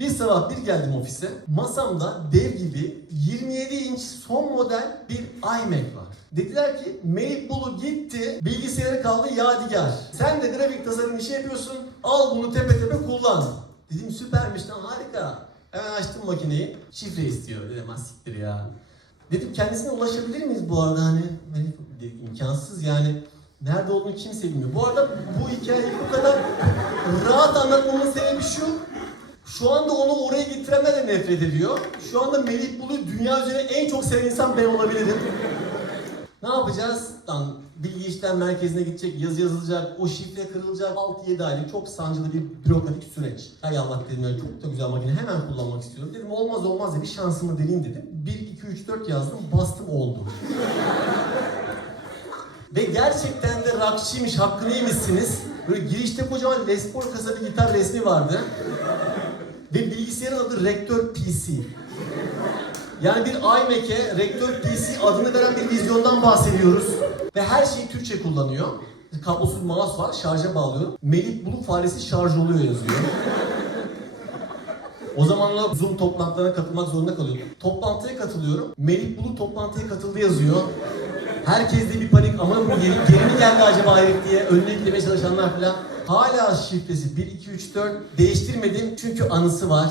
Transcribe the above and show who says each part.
Speaker 1: Bir sabah bir geldim ofise. Masamda dev gibi 27 inç son model bir iMac var. Dediler ki Melih Bulu gitti, bilgisayarı kaldı yadigar. Sen de grafik tasarım işi yapıyorsun, al bunu tepe tepe kullan. Dedim süpermiş lan harika. Hemen açtım makineyi, şifre istiyor. Dedim siktir ya. Dedim kendisine ulaşabilir miyiz bu arada hani? Melih dedi, imkansız yani. Nerede olduğunu kimse bilmiyor. Bu arada bu hikayeyi bu kadar rahat anlatmamın sebebi şu. Şu anda onu oraya getirenler de nefret ediyor. Şu anda Melih Bulu'yu dünya üzerinde en çok seven insan ben olabilirim. Ne yapacağız? Lan bilgi işlem merkezine gidecek, yazı yazılacak, o şifre kırılacak. 6-7 aylık çok sancılı bir bürokratik süreç. Hay Allah dedim ya çok da güzel makine hemen kullanmak istiyorum. Dedim olmaz olmaz bir şansımı deneyeyim dedim. 1, 2, 3, 4 yazdım bastım oldu. Ve gerçekten de rockçıymış, hakkını yemişsiniz. Böyle girişte kocaman Les Paul kasa bir gitar resmi vardı. Ve bilgisayarın adı Rektör PC. Yani bir iMac'e Rektör PC adını veren bir vizyondan bahsediyoruz. Ve her şeyi Türkçe kullanıyor. Kablosuz mouse var, şarja bağlıyorum. Melih Bulut faresi şarj oluyor yazıyor. O zamanlar Zoom toplantılarına katılmak zorunda kalıyordum. Toplantıya katılıyorum. Melih Bulut toplantıya katıldı yazıyor. Herkeste bir panik ama bu mi geldi acaba herif diye önüne gitmeye çalışanlar falan. Hala şifresi 1, 2, 3, 4 değiştirmedim çünkü anısı var.